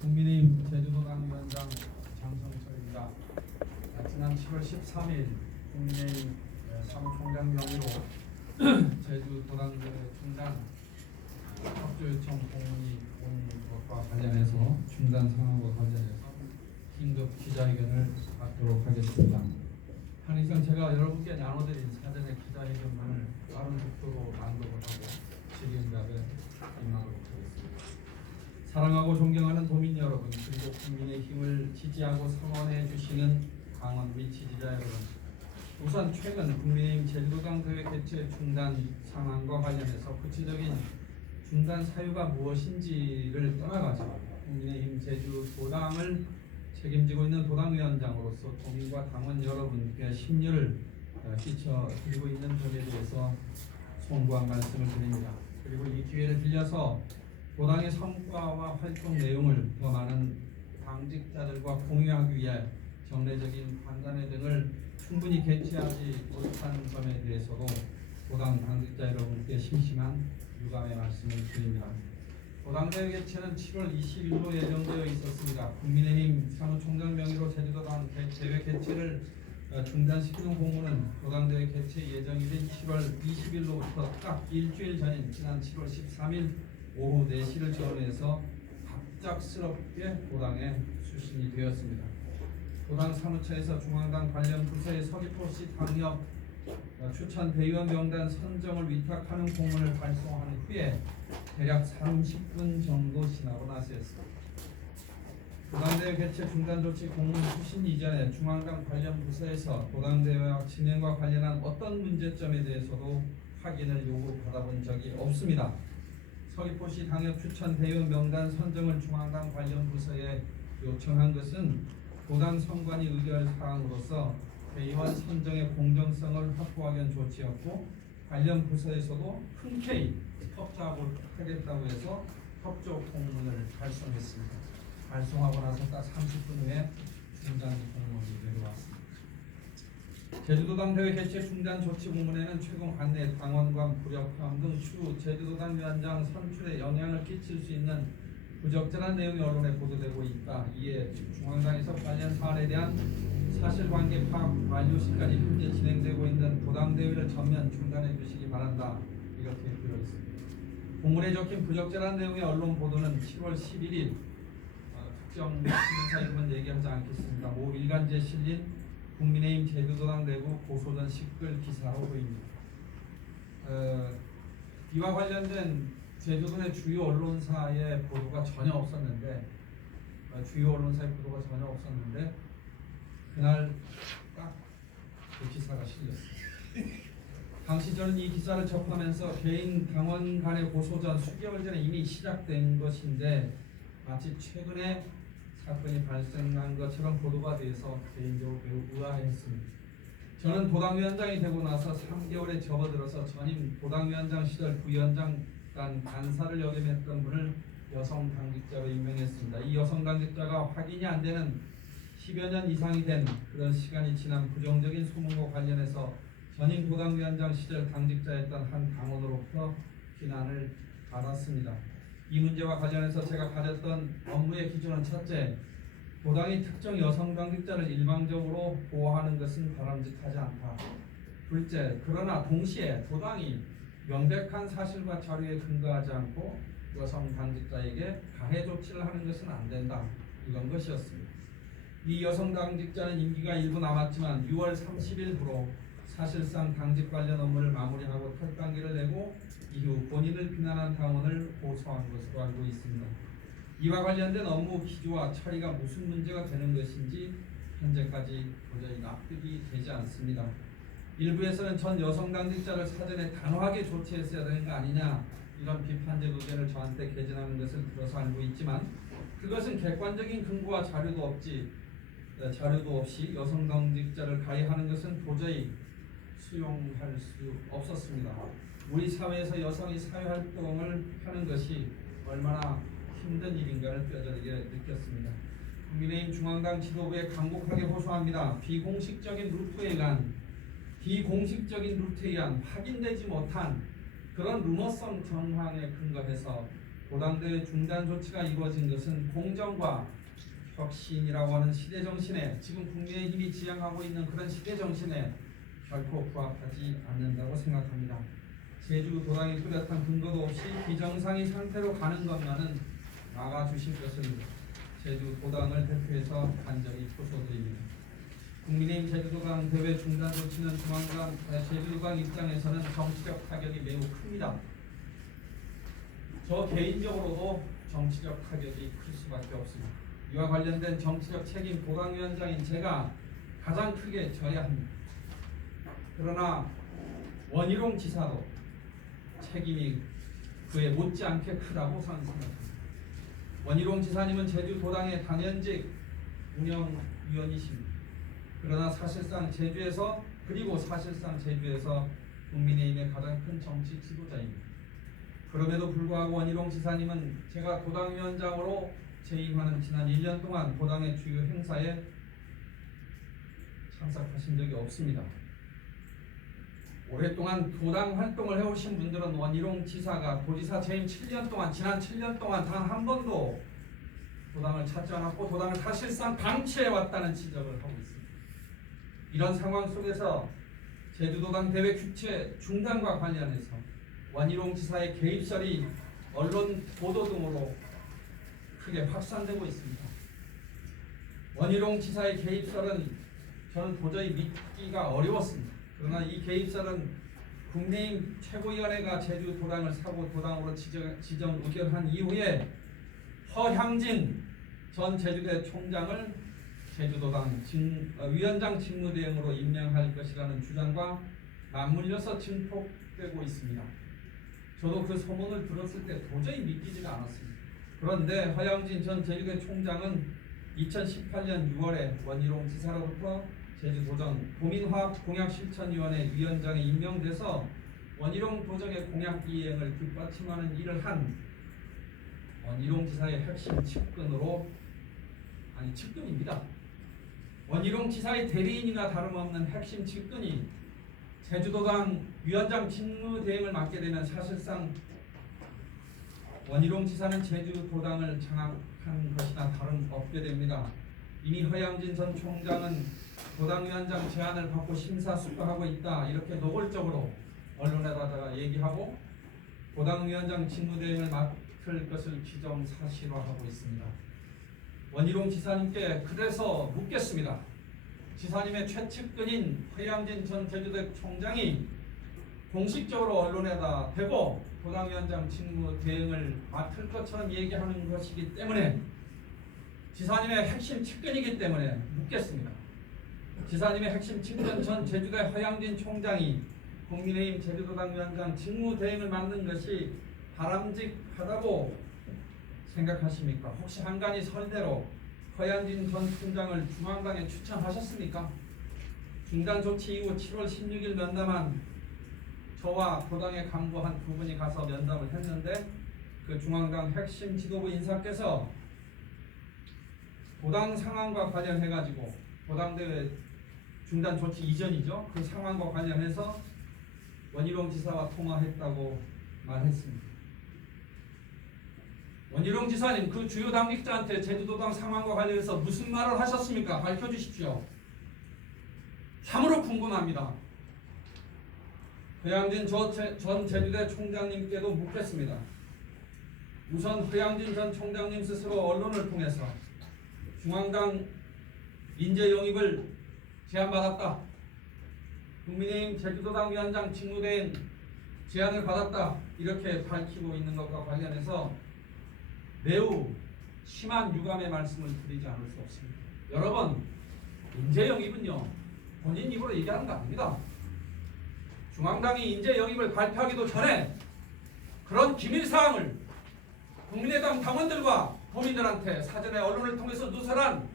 국민의힘 제주도당 위원장 장성철입니다. 지난 7월 13일 국민의힘 사무총장 명의로 제주도당대회 중단 협조 요청 공문이 온 것과 관련해서 중단 상황과 관련해서 긴급 기자회견을 갖도록 하겠습니다. 한의성 제가 여러분께 나눠드린 사전의 기자회견문을 빠른 속도로 낭독을 하고 질의응답에 임하도록 하겠습니다. 사랑하고 존경하는 도민 여러분, 그리고 국민의힘을 지지하고 성원해 주시는 강원 및 지지자 여러분, 우선 최근 국민의힘 제주도당 대회 개최 중단 상황과 관련해서 구체적인 중단 사유가 무엇인지를 떠나가지고 국민의힘 제주도당을 책임지고 있는 도당위원장으로서 도민과 당원 여러분께 심려를 끼쳐드리고 있는 점에 대해서 송구한 말씀을 드립니다. 그리고 이 기회를 빌려서 도당의 성과와 활동 내용을 더 많은 당직자들과 공유하기 위해 정례적인 간담회 등을 충분히 개최하지 못한 점에 대해서도 도당 당직자 여러분께 심심한 유감의 말씀을 드립니다. 도당대회 개최는 7월 20일로 예정되어 있었습니다. 국민의힘 사무총장 명의로 제주도당 대회 개최를 중단시키는 공문은 도당대회 개최 예정일인 7월 20일로부터 딱 일주일 전인 지난 7월 13일 오후 4시를 전후해서 갑작스럽게 도당에 수신이 되었습니다. 도당 사무처에서 중앙당 관련 부서의 서귀포시 당협 추천 대의원 명단 선정을 위탁하는 공문을 발송한 후에 대략 30분 정도 지나고 나서였습니다. 도당대회 개최 중단 조치 공문 수신 이전에 중앙당 관련 부서에서 도당대회와 진행과 관련한 어떤 문제점에 대해서도 확인을 요구받아본 적이 없습니다. 서귀포시 당협 추천 대의원 명단 선정을 중앙당 관련 부서에 요청한 것은 도당 선관위 의결 사항으로서 대의원 선정의 공정성을 확보하기 위한 조치였고, 관련 부서에서도 흔쾌히 협조하겠다고 해서 협조 공문을 발송했습니다. 발송하고 나서 딱 30분 후에 중단 공문이 내려왔습니다. 제주도당 대회 개최 중단 조치 공문에는 최근 관내 당원간 불협화음 등 추후 제주도당 위원장 선출에 영향을 끼칠 수 있는 부적절한 내용이 언론에 보도되고 있다. 이에 중앙당에서 관련 사안에 대한 사실관계 파악 완료 시까지 현재 진행되고 있는 도당대회를 전면 중단해 주시기 바란다. 이렇게 되어 있습니다. 공문에 적힌 부적절한 내용의 언론 보도는 7월 11일 특정 신문사 이름은 얘기하지 않겠습니다. 모 일간지에 실린 국민의힘 제주도당 내부 고소전 식글 기사로 보입니다. 이와 관련된 제주도의 주요 언론사의 보도가 전혀 없었는데 그날 딱 그 기사가 실렸습니다. 당시 저는 이 기사를 접하면서 개인 당원 간의 고소전 수개월 전에 이미 시작된 것인데 마치 최근에 사건이 발생한 것처럼 보도가 돼서 개인적으로 매우 의아했습니다. 저는 도당위원장이 되고 나서 3개월에 접어들어서 전임 도당위원장 시절 부위원장 간사를 역임했던 분을 여성 당직자로 임명했습니다. 이 여성 당직자가 확인이 안 되는 10여 년 이상이 된 그런 시간이 지난 부정적인 소문과 관련해서 전임 도당위원장 시절 당직자였던 한 당원으로부터 비난을 받았습니다. 이 문제와 관련해서 제가 가졌던 업무의 기준은 첫째, 도당이 특정 여성 당직자를 일방적으로 보호하는 것은 바람직하지 않다. 둘째, 그러나 동시에 도당이 명백한 사실과 자료에 근거하지 않고 여성 당직자에게 가해 조치를 하는 것은 안 된다. 이런 것이었습니다. 이 여성 당직자는 임기가 일부 남았지만 6월 30일부로 사실상 당직 관련 업무를 마무리하고 탈당기를 내고 이후 본인을 비난한 당원을 고소한 것으로 알고 있습니다. 이와 관련된 업무 기조와 처리가 무슨 문제가 되는 것인지 현재까지 도저히 납득이 되지 않습니다. 일부에서는 전 여성 당직자를 사전에 단호하게 조치했어야 되는 거 아니냐, 이런 비판적 의견을 저한테 개진하는 것을 들어서 알고 있지만 그것은 객관적인 근거와 자료도 없이 여성 당직자를 가해하는 것은 도저히 수용할 수 없었습니다. 우리 사회에서 여성이 사회활동을 하는 것이 얼마나 힘든 일인가를 뼈저리게 느꼈습니다. 국민의힘 중앙당 지도부에 간곡하게 호소합니다. 비공식적인 루트에 의한 확인되지 못한 그런 루머성 정황에 근거해서 도당대회 중단 조치가 이루어진 것은 공정과 혁신이라고 하는 시대 정신에, 지금 국민의힘이 지향하고 있는 그런 시대 정신에 결코 부합하지 않는다고 생각합니다. 제주 도당이 뚜렷한 근거도 없이 비정상의 상태로 가는 것만은 막아주실 것을 제주 도당을 대표해서 간절히 호소드립니다. 국민의힘 제주도당 대회 중단 조치는 조만간 제주도당 입장에서는 정치적 타격이 매우 큽니다. 저 개인적으로도 정치적 타격이 클 수밖에 없습니다. 이와 관련된 정치적 책임 도당위원장인 제가 가장 크게 져야 합니다. 그러나 원희룡 지사도 책임이 그에 못지않게 크다고 생각합니다. 원희룡 지사님은 제주도당의 당연직 운영위원이십니다. 그러나 사실상 제주에서 국민의힘의 가장 큰 정치 지도자입니다. 그럼에도 불구하고 원희룡 지사님은 제가 도당위원장으로 재임하는 지난 1년 동안 도당의 주요 행사에 참석하신 적이 없습니다. 오랫동안 도당 활동을 해오신 분들은 원희룡 지사가 도지사 재임 7년 동안, 지난 7년 동안 단 한 번도 도당을 찾지 않았고 도당을 사실상 방치해왔다는 지적을 하고 있습니다. 이런 상황 속에서 제주도당 대회 규체 중단과 관련해서 원희룡 지사의 개입설이 언론 보도 등으로 크게 확산되고 있습니다. 원희룡 지사의 개입설은 저는 도저히 믿기가 어려웠습니다. 그러나 이 개입설은 국민의힘 최고위원회가 제주도당을 사고 도당으로 지정 의결한 이후에 허향진 전 제주대 총장을 제주도당 위원장 직무대행으로 임명할 것이라는 주장과 맞물려서 증폭되고 있습니다. 저도 그 소문을 들었을 때 도저히 믿기지가 않았습니다. 그런데 허양진 전 제주대 총장은 2018년 6월에 원희룡 지사로부터 제주도정 도민화학공약실천위원회 위원장에 임명돼서 원희룡 도정의 공약 이행을 뒷받침하는 일을 한 원희룡 지사의 핵심 측근입니다. 원희룡 지사의 대리인이나 다름없는 핵심 측근이 제주도당 위원장 직무대행을 맡게 되면 사실상 원희룡 지사는 제주도당을 장악한 것이나 다름없게 됩니다. 이미 허양진 전 총장은 도당위원장 제안을 받고 심사숙고하고 있다, 이렇게 노골적으로 언론에다가 얘기하고 도당위원장 직무대행을 맡을 것을 기정사실화하고 있습니다. 원희룡 지사님께 그래서 묻겠습니다. 지사님의 최측근인 허양진 전 제주대 총장이 공식적으로 언론에다 대고 도당위원장 직무 대행을 맡을 것처럼 얘기하는 것이기 때문에, 지사님의 핵심 측근이기 때문에 묻겠습니다. 지사님의 핵심 측근 전 제주대 허양진 총장이 국민의힘 제주도당 위원장 직무 대행을 맡는 것이 바람직하다고 생각하십니까? 혹시 한간이 설대로 허양진 전 총장을 중앙당에 추천하셨습니까? 중단 조치 이후 7월 16일 면담한 저와 도당의 간부 한 두 분이 가서 면담을 했는데, 그 중앙당 핵심 지도부 인사께서 도당 상황과 관련해가지고 도당대회 중단 조치 이전이죠. 그 상황과 관련해서 원희룡 지사와 통화했다고 말했습니다. 원희룡 지사님, 그 주요 당직자한테 제주도당 상황과 관련해서 무슨 말을 하셨습니까? 밝혀주십시오. 참으로 궁금합니다. 허양진 전 제주대 총장님께도 묻겠습니다. 우선 허양진 전 총장님 스스로 언론을 통해서 중앙당 인재 영입을 제안받았다, 국민의힘 제주도당 위원장 직무대행 제안을 받았다, 이렇게 밝히고 있는 것과 관련해서 매우 심한 유감의 말씀을 드리지 않을 수 없습니다. 여러분, 인재 영입은요 본인 입으로 얘기하는 거 아닙니다. 중앙당이 인재 영입을 발표하기도 전에 그런 기밀사항을 국민의당 당원들과 도민들한테 사전에 언론을 통해서 누설한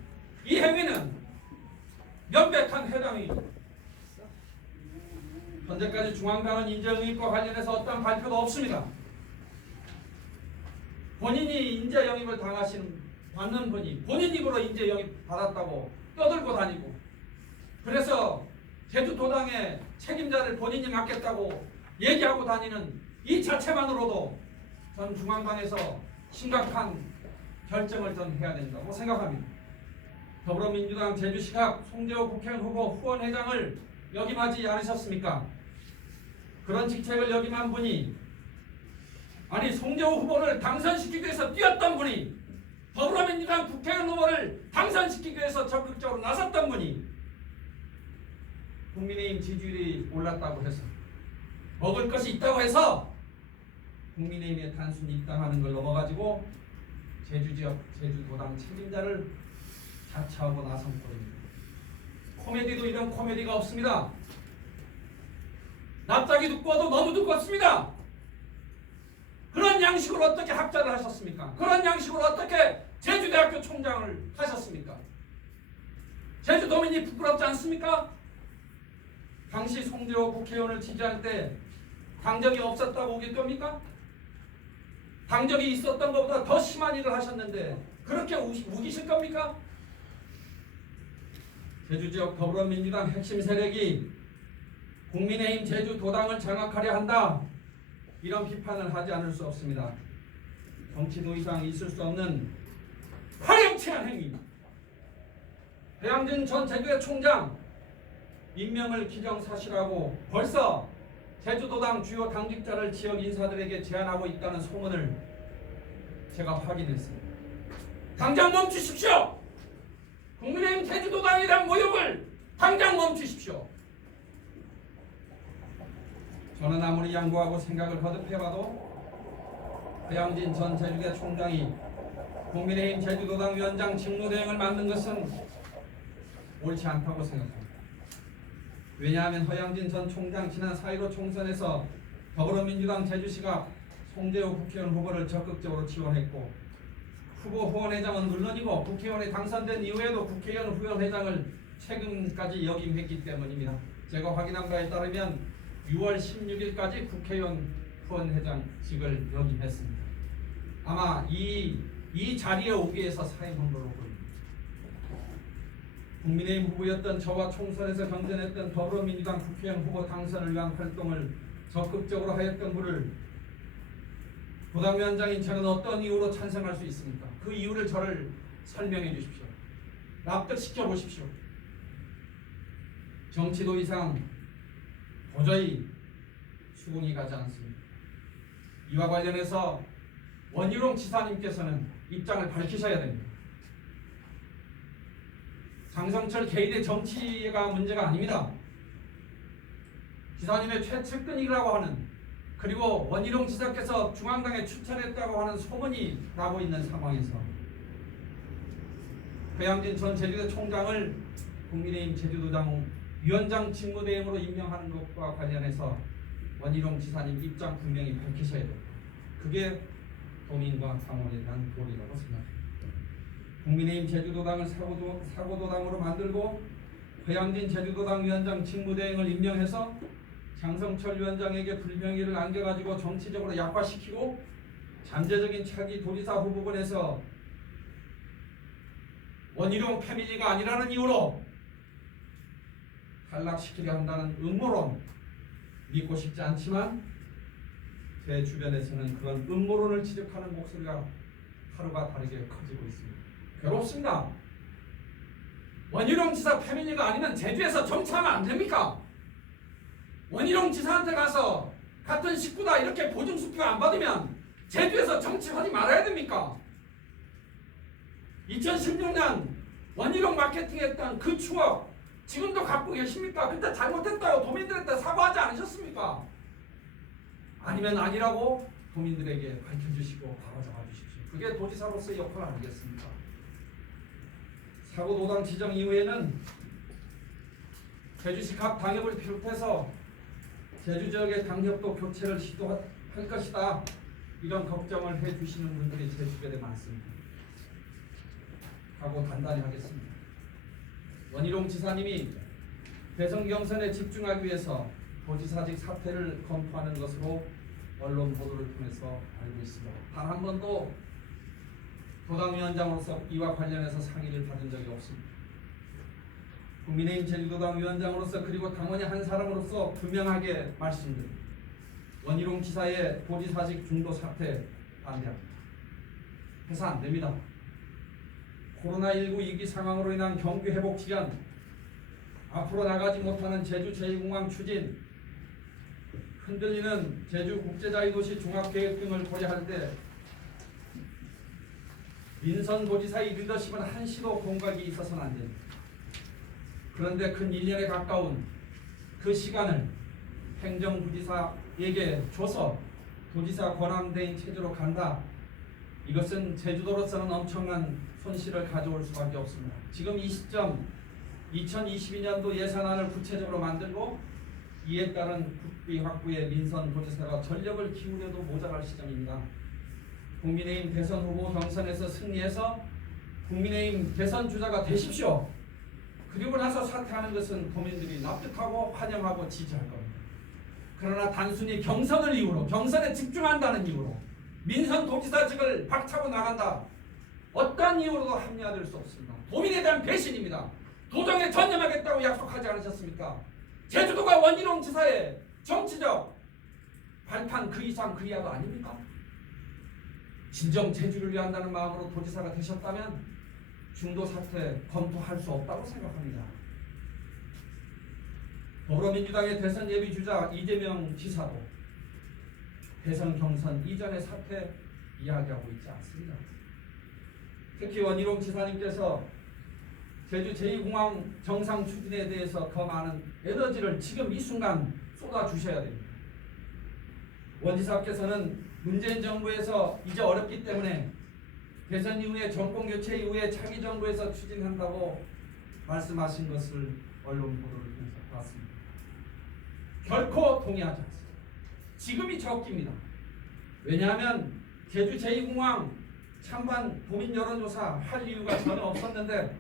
이 행위는 명백한 해당입니다. 현재까지 중앙당은 인재 영입과 관련해서 어떠한 발표도 없습니다. 본인이 인재 영입을 받는 분이 본인 입으로 인재 영입 받았다고 떠들고 다니고, 그래서 제주도당의 책임자를 본인이 맡겠다고 얘기하고 다니는 이 자체만으로도 전 중앙당에서 심각한 결정을 전 해야 된다고 생각합니다. 더불어민주당 제주시갑 송재호 국회의원 후보 후원회장을 역임하지 않으셨습니까? 그런 직책을 역임한 분이, 아니 송재호 후보를 당선시키기 위해서 뛰었던 분이, 더불어민주당 국회의원 후보를 당선시키기 위해서 적극적으로 나섰던 분이 국민의힘 지지율이 올랐다고 해서, 먹을 것이 있다고 해서 국민의힘에 단순히 입당하는 걸 넘어가지고 제주지역 제주도당 책임자를 자처하고 나선 꼴입니다. 코미디도 이런 코미디가 없습니다. 납작이 두꺼워도 너무 두껍습니다. 그런 양식으로 어떻게 학자를 하셨습니까? 그런 양식으로 어떻게 제주대학교 총장을 하셨습니까? 제주도민이 부끄럽지 않습니까? 당시 송재호 국회의원을 지지할 때 당적이 없었다고 우길 겁니까? 당적이 있었던 것보다 더 심한 일을 하셨는데 그렇게 우기실 겁니까? 제주지역 더불어민주당 핵심 세력이 국민의힘 제주도당을 장악하려 한다, 이런 비판을 하지 않을 수 없습니다. 정치도 이상 있을 수 없는 파렴치한 행위입니다. 배양진 전 제주의 총장 임명을 기정사실하고 벌써 제주도당 주요 당직자를 지역 인사들에게 제안하고 있다는 소문을 제가 확인했습니다. 당장 멈추십시오. 국민의힘 제주도당에 대한 모욕을 당장 멈추십시오. 저는 아무리 양보하고 생각을 거듭해봐도 배양진 전 제주대 총장이 국민의힘 제주도당 위원장 직무대행을 맡는 것은 옳지 않다고 생각합니다. 왜냐하면 허양진 전 총장 지난 4.15 총선에서 더불어민주당 제주시가 송재호 국회의원 후보를 적극적으로 지원했고, 후보 후원회장은 물론이고 국회의원에 당선된 이후에도 국회의원 후원회장을 최근까지 역임했기 때문입니다. 제가 확인한 바에 따르면 6월 16일까지 국회의원 후원회장직을 역임했습니다. 아마 이 자리에 오기 위해서 사임한 걸로 보입니다. 국민의힘 후보였던 저와 총선에서 경쟁했던 더불어민주당 국회의원 후보 당선을 위한 활동을 적극적으로 하였던 분을 도당위원장인 저는 어떤 이유로 찬성할 수 있습니까? 그 이유를 저를 설명해 주십시오. 납득시켜 보십시오. 정치도 이상 도저히 수긍이 가지 않습니다. 이와 관련해서 원희룡 지사님께서는 입장을 밝히셔야 됩니다. 장성철 개인의 정치가 문제가 아닙니다. 지사님의 최측근이라고 하는, 그리고 원희룡 지사께서 중앙당에 추천했다고 하는 소문이 나고 있는 상황에서 배양진 전 제주대 총장을 국민의힘 제주도당 위원장 직무대행으로 임명하는 것과 관련해서 원희룡 지사님 입장 분명히 밝히셔야 됩니다. 그게 도민과 당원에 대한 도리라고 생각합니다. 국민의힘 제주도당을 사고도당으로 만들고 배양진 제주도당 위원장 직무대행을 임명해서 장성철 위원장에게 불명예를 안겨가지고 정치적으로 약화시키고 잠재적인 차기 도지사 후보군에서 원희룡 패밀리가 아니라는 이유로 탈락시키려 한다는 음모론, 믿고 싶지 않지만 제 주변에서는 그런 음모론을 지적하는 목소리가 하루가 다르게 커지고 있습니다. 괴롭습니다. 원희룡 지사 패밀리가 아니면 제주에서 정치하면 안 됩니까? 원희룡 지사한테 가서 같은 식구다 이렇게 보증수표가 안 받으면 제주에서 정치하지 말아야 됩니까? 2016년 원희룡 마케팅했던 그 추억 지금도 갖고 계십니까? 그때 잘못했다고 도민들한테 사과하지 않으셨습니까? 아니면 아니라고 도민들에게 밝혀주시고 바로 잡아주십시오. 그게 도지사로서의 역할 아니겠습니까? 사고도당 지정 이후에는 제주시 각 당협을 비롯해서 제주 지역의 당협도 교체를 시도할 것이다, 이런 걱정을 해주시는 분들이 제 주변에 많습니다. 하고 단단히 하겠습니다. 원희룡 지사님이 대선 경선에 집중하기 위해서 도지사직 사퇴를 검토하는 것으로 언론 보도를 통해서 알고 있습니다. 단 한 번도 도당위원장으로서 이와 관련해서 상의를 받은 적이 없습니다. 국민의힘 제주도당 위원장으로서 그리고 당원의 한 사람으로서 분명하게 말씀드립니다. 원희룡 지사의 도지사직 중도 사퇴 반대합니다. 해서 안 됩니다. 코로나19 위기 상황으로 인한 경기 회복 지연, 앞으로 나가지 못하는 제주 제2공항 추진, 흔들리는 제주 국제자유도시 종합계획 등을 고려할 때 민선도지사의 리더십은 한시도 공각이 있어서는 안 됩니다. 그런데 근 1년에 가까운 그 시간을 행정부지사에게 줘서 도지사 권한대행 체제로 간다. 이것은 제주도로서는 엄청난 손실을 가져올 수밖에 없습니다. 지금 이 시점 2022년도 예산안을 구체적으로 만들고 이에 따른 국비 확보에 민선도지사가 전력을 기울여도 모자랄 시점입니다. 국민의힘 대선 후보 경선에서 승리해서 국민의힘 대선 주자가 되십시오. 그리고 나서 사퇴하는 것은 도민들이 납득하고 환영하고 지지할 겁니다. 그러나 단순히 경선을 이유로, 경선에 집중한다는 이유로 민선도지사직을 박차고 나간다. 어떠한 이유로도 합리화될 수 없습니다. 도민에 대한 배신입니다. 도정에 전념하겠다고 약속하지 않으셨습니까? 제주도가 원희룡 지사의 정치적 발판 그 이상 그 이하도 아닙니까? 진정 제주를 위한다는 마음으로 도지사가 되셨다면 중도 사퇴 검토할 수 없다고 생각합니다. 더불어민주당의 대선 예비주자 이재명 지사도 대선 경선 이전의 사퇴 이야기하고 있지 않습니다. 특히 원희룡 지사님께서 제주 제2공항 정상 추진에 대해서 더 많은 에너지를 지금 이 순간 쏟아주셔야 됩니다. 원 지사께서는 문재인 정부에서 이제 어렵기 때문에 대선 이후에 정권 교체 이후에 차기 정부에서 추진한다고 말씀하신 것을 언론 보도를 통해서 봤습니다. 결코 동의하지 않습니다. 지금이 적기입니다. 왜냐하면 제주 제2공항 찬반 도민 여론조사 할 이유가 전혀 없었는데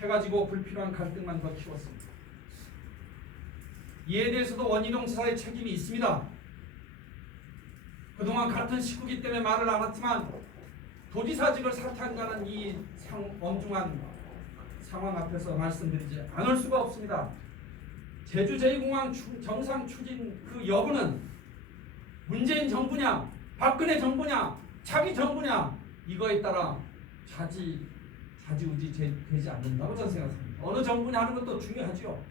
해가지고 불필요한 갈등만 더 키웠습니다. 이에 대해서도 원희룡 지사의 책임이 있습니다. 그동안 같은 식구기 때문에 말을 안 했지만 도지사직을 사퇴한다는 이 엄중한 상황 앞에서 말씀드리지 않을 수가 없습니다. 제주 제2공항 정상 추진 그 여부는 문재인 정부냐 박근혜 정부냐 차기 정부냐 이거에 따라 좌지우지 되지 않는다고 저는 생각합니다. 어느 정부냐 하는 것도 중요하죠.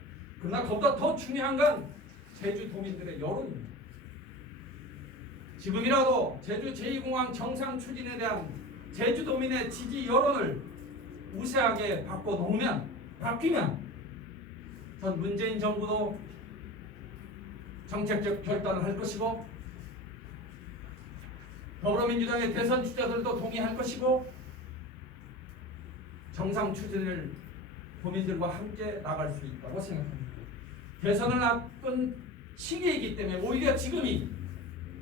그러나 그보다 더 중요한 건 제주 도민들의 여론입니다. 지금이라도 제주 제2공항 정상 추진에 대한 제주도민의 지지 여론을 우세하게 바뀌면 전 문재인 정부도 정책적 결단을 할 것이고 더불어민주당의 대선 주자들도 동의할 것이고 정상 추진을 도민들과 함께 나갈 수 있다고 생각합니다. 대선을 앞둔 시기이기 때문에 오히려 지금이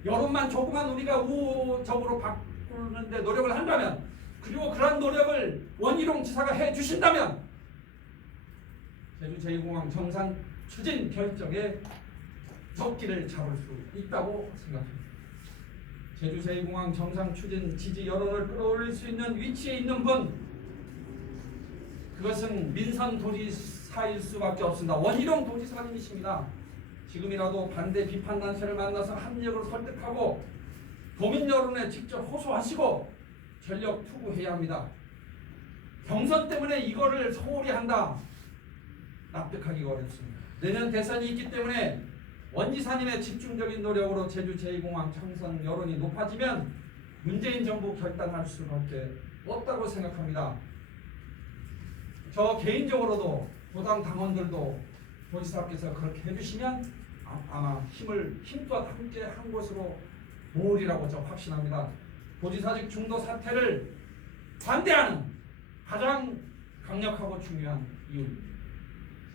여론만 조금만 우리가 우호적으로 바꾸는데 노력을 한다면 그리고 그런 노력을 원희룡 지사가 해주신다면 제주 제2공항 정상 추진 결정에 적기를 잡을 수 있다고 생각합니다. 제주 제2공항 정상 추진 지지 여론을 끌어올릴 수 있는 위치에 있는 분 그것은 민선 도지사일 수밖에 없습니다. 원희룡 도지사님이십니다. 지금이라도 반대 비판 단체를 만나서 합력을 설득하고 도민 여론에 직접 호소하시고 전력 투구해야 합니다. 경선 때문에 이거를 소홀히 한다. 납득하기가 어렵습니다. 내년 대선이 있기 때문에 원 지사님의 집중적인 노력으로 제주 제2공항 청선 여론이 높아지면 문재인 정부 결단할 수밖에 없다고 생각합니다. 저 개인적으로도 도당 당원들도 도지사께서 그렇게 해주시면 아마 힘과 함께 한 곳으로 모으리라고 저 확신합니다. 도지사직 중도 사퇴를 반대하는 가장 강력하고 중요한 이유입니다.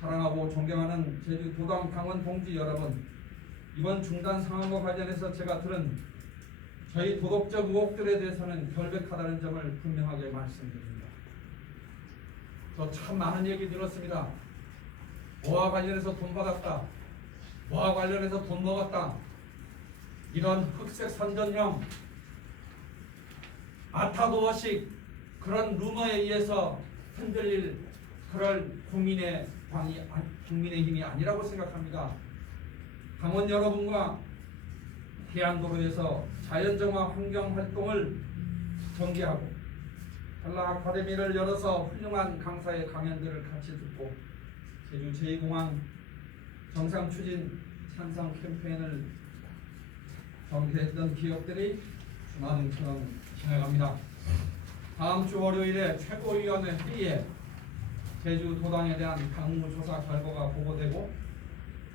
사랑하고 존경하는 제주 도당 당원 동지 여러분, 이번 중단 상황과 관련해서 제가 들은 저희 도덕적 의혹들에 대해서는 결백하다는 점을 분명하게 말씀드립니다. 저 참 많은 얘기 들었습니다. 뭐와 관련해서 돈 받았다. 뭐와 관련해서 돈 먹었다. 이런 흑색 선전형 아타도어식 그런 루머에 의해서 흔들릴 그럴 국민의 힘이 아니라고 생각합니다. 당원 여러분과 해안도로에서 자연정화 환경활동을 정기하고 한라 아카데미를 열어서 훌륭한 강사의 강연들을 같이 듣고 제주 제2공항 정상 추진 찬성 캠페인을 전개했던 기억들이 주마등처럼 지나갑니다. 다음 주 월요일에 최고위원회 회의에 제주도당에 대한 당무조사 결과가 보고되고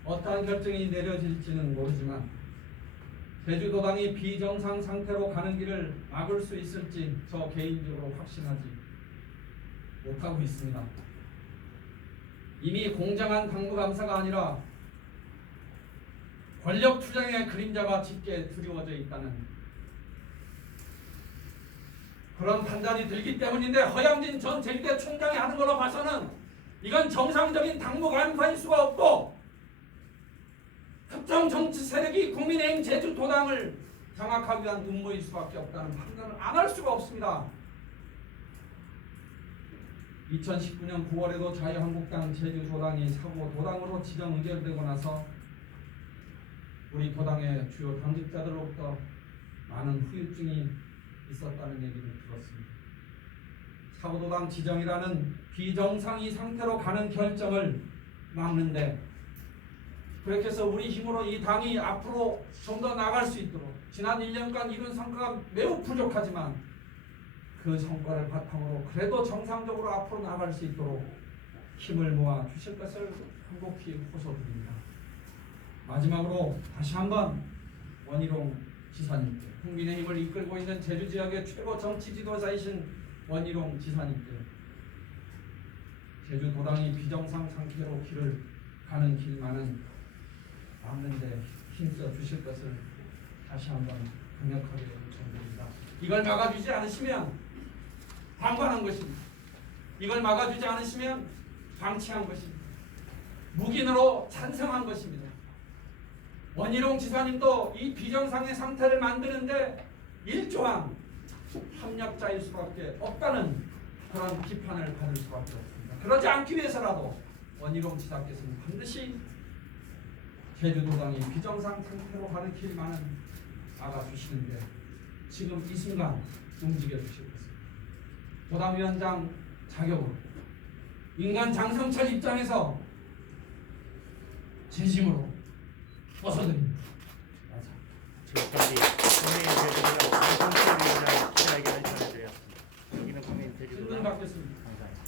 어떠한 결정이 내려질지는 모르지만 제주도당이 비정상 상태로 가는 길을 막을 수 있을지 저 개인적으로 확신하지 못하고 있습니다. 이미 공정한 당무감사가 아니라 권력 투쟁의 그림자가 짙게 드리워져 있다는 그런 판단이 들기 때문인데, 허양진 전 제주대 총장이 하는 걸로 봐서는 이건 정상적인 당무감사일 수가 없고 특정 정치 세력이 국민의힘 제주도당을 장악하기 위한 음모일 수밖에 없다는 판단을 안 할 수가 없습니다. 2019년 9월에도 자유한국당 제주도당이 사고 도당으로 지정 의결되고 나서 우리 도당의 주요 당직자들로부터 많은 후유증이 있었다는 얘기를 들었습니다. 사고도당 지정이라는 비정상이 상태로 가는 결정을 막는데, 그렇게 해서 우리 힘으로 이 당이 앞으로 좀 더 나갈 수 있도록 지난 1년간 이룬 성과가 매우 부족하지만 그 성과를 바탕으로 그래도 정상적으로 앞으로 나갈 수 있도록 힘을 모아 주실 것을 간곡히 호소드립니다. 마지막으로 다시 한번 원희룡 지사님께, 국민의힘을 이끌고 있는 제주 지역의 최고 정치 지도자이신 원희룡 지사님께 제주도당이 비정상 상태로 길을 가는 길만은 막는데 힘써 주실 것을 다시 한번 강력하게 요청드립니다. 이걸 막아주지 않으시면 방관한 것입니다. 이걸 막아주지 않으시면 방치한 것입니다. 묵인으로 찬성한 것입니다. 원희룡 지사님도 이 비정상의 상태를 만드는데 일조한 협력자일 수밖에 없다는 그런 비판을 받을 수밖에 없습니다. 그러지 않기 위해서라도 원희룡 지사께서는 반드시 제주도당이 비정상 상태로 가는 길만은 막아주시는데 지금 이 순간 움직여 주실 것입니다. 도당위원장 자격으로 인간 장성철 입장에서 진심으로 벗어드립니다. 지금까지 국민의힘 제주도당 장성철 위원장 기자회견을 전해드렸습니다. 여기는 국민의힘 질문 제주도당 받겠습니다. 감사합니다.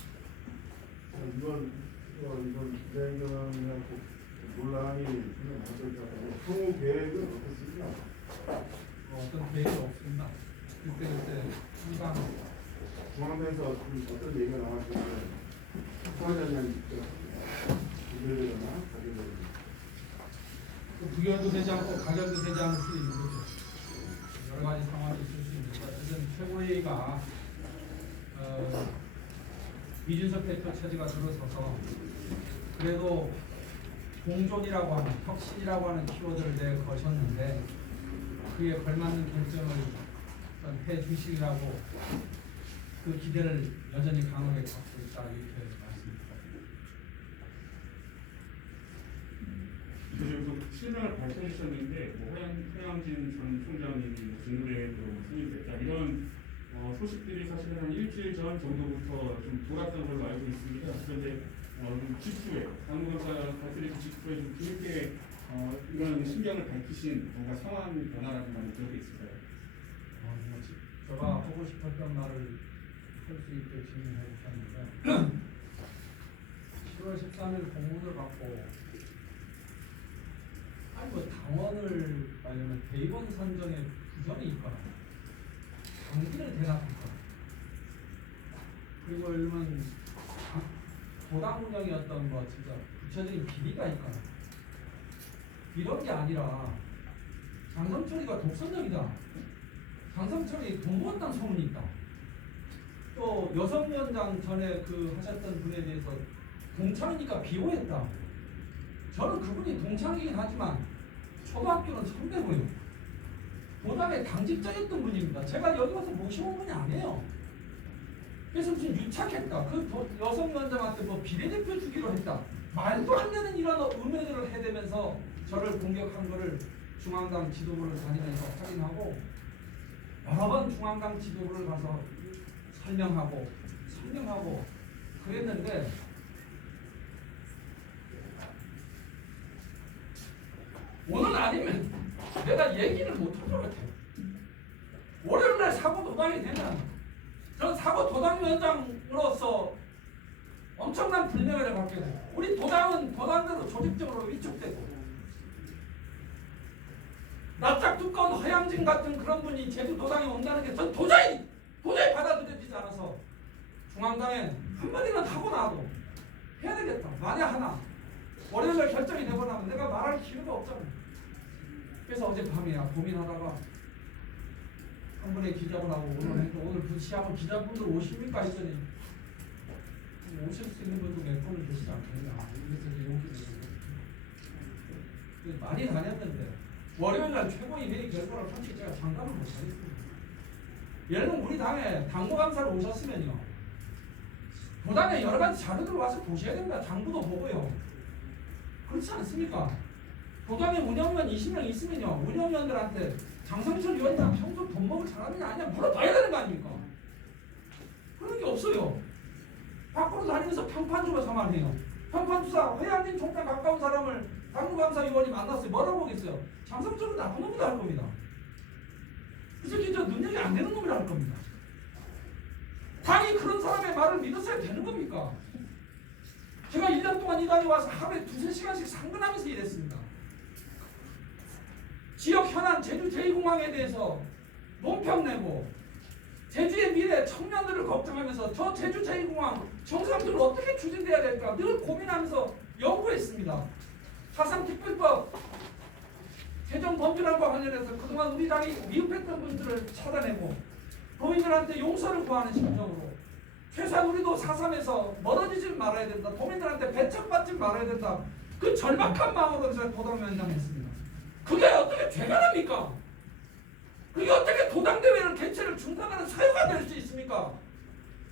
이번 기자회견이나 논란이 좀 많았다고 향후 계획은 어떻습니까? 어떤 계획이 없습니다. 그때 항상 중앙대에서 어떤 얘기가 나왔는데 수사자님 부결되거나 가결되거나 부결도 되지 않고 가결도 되지 않을 수 있는 거죠. 여러 가지 상황이 있을 수 있는데 어쨌든 최고회의가 이준석 대표 처지가 들어서서 그래도 공존이라고 하는, 혁신이라고 하는 키워드를 내거셨는데 그에 걸맞는 결정을 해주시라고 그 기대를 여전히 강하게 갖고 있다, 이렇게 말씀드립니다. 그래서 실명을 밝혀주셨는데 허양진 전 총장님이 직무대회로 선임됐다 이런 소식들이 사실은 한 일주일 전 정도부터 좀 돌았던 걸로 알고 있습니다. 그런데 좀 직후에 당무감사 발표된 직후에 좀 뒤늦게 이런 신경을 밝히신 뭔가 상황 변화라든가 그런 게 있을까요? 제가 하고 싶었던 말을 할 수 있게 질문해 주셨는데 10월 13일 공문을 받고 아니 뭐 당원을 아니면 대의원 선정에 부정이 있거나 당기를 대납했거나 그리고 이러면 도당 운영이 어떤 뭐 진짜 구체적인 비리가 있거나 이런 게 아니라 장성철이가 독선적이다, 장성철이 돈 모았다는 소문이 있다, 또 여성위원장 전에 그 하셨던 분에 대해서 동창이니까 비호했다. 저는 그분이 동창이긴 하지만 초등학교는 선배고요, 도당의 당직자였던 분입니다. 제가 여기 와서 모셔온 분이 아니에요. 그래서 무슨 유착했다, 그 여성위원장한테 뭐 비례대표 주기로 했다, 말도 안 되는 이런 음해들을 해대면서 저를 공격한 거를 중앙당 지도부를 다니면서 확인하고 여러 번 중앙당 지도부를 가서 설명하고 그랬는데 오늘 아니면 내가 얘기를 못할 것 같아요. 월요일날 사고 도당이 되면 저는 사고 도당위원장으로서 엄청난 불명예를 받게 돼요. 우리 도당은 도당대로 조직적으로 위축되고 납작 두꺼운 허양진 같은 그런 분이 제주 도당에 온다는 게 전 도저히 받아들여지지 않아서 중앙당에 한마디는 하고 나도 해야 되겠다. 만약 하나 월요일날 결정이 되고 나면 내가 말할 기회가 없잖아요. 그래서 어젯밤이야 고민하다가 한 분의 기자분하고 오늘 부치하면 기자분들 오십니까 했더니 오실 수 있는 분도 몇 분은 계시지 않겠냐. 그래서 이제 용기를 내고 많이 다녔는데 월요일날 최고위 회의 결과를 솔직히 제가 장담을 못하겠습니다. 예를 들면 우리 당에 당무감사를 오셨으면요 도당에 여러 가지 자료들 와서 보셔야 됩니다. 당부도 보고요. 그렇지 않습니까? 도당에 운영위원 20명 있으면요 운영위원들한테 장성철 위원장 평소 돈 먹을 사람이냐 아니냐 물어봐야 되는 거 아닙니까? 그런 게 없어요. 밖으로 다니면서 평판주가 사만해요. 평판주사 허양진 총장 가까운 사람을 당무감사위원이 만났어요. 뭐라고 보겠어요? 장성철은 나쁜 놈이다 할 겁니다. 그 새끼 저 능력이 안 되는 놈이라 할 겁니다. 당이 그런 사람의 말을 믿었어야 되는 겁니까? 제가 1년 동안 이 당에 와서 하루에 2~3시간씩 상근하면서 일했습니다. 지역 현안 제주 제2공항에 대해서 논평 내고 제주의 미래 청년들을 걱정하면서 저 제주 제2공항 정상적으로 어떻게 추진돼야 될까 늘 고민하면서 연구했습니다. 사상특별법 개정 법률안과 관련해서 그동안 우리 당이 미흡했던 분들을 찾아내고 도민들한테 용서를 구하는 심정으로 최소한 우리도 4.3에서 멀어지지 말아야 된다. 도민들한테 배척받지 말아야 된다. 그 절박한 마음으로 제가 도당위원장 했습니다. 그게 어떻게 죄가 됩니까? 그게 어떻게 도당대회를 개최를 중단하는 사유가 될 수 있습니까?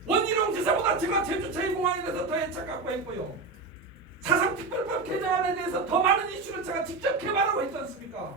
원희룡 지사보다 제가 제주 제2공항에 대해서 더 애착 갖고 했고요. 사상특별법 개정안에 대해서 더 많은 이슈를 제가 직접 개발하고 있지 않습니까?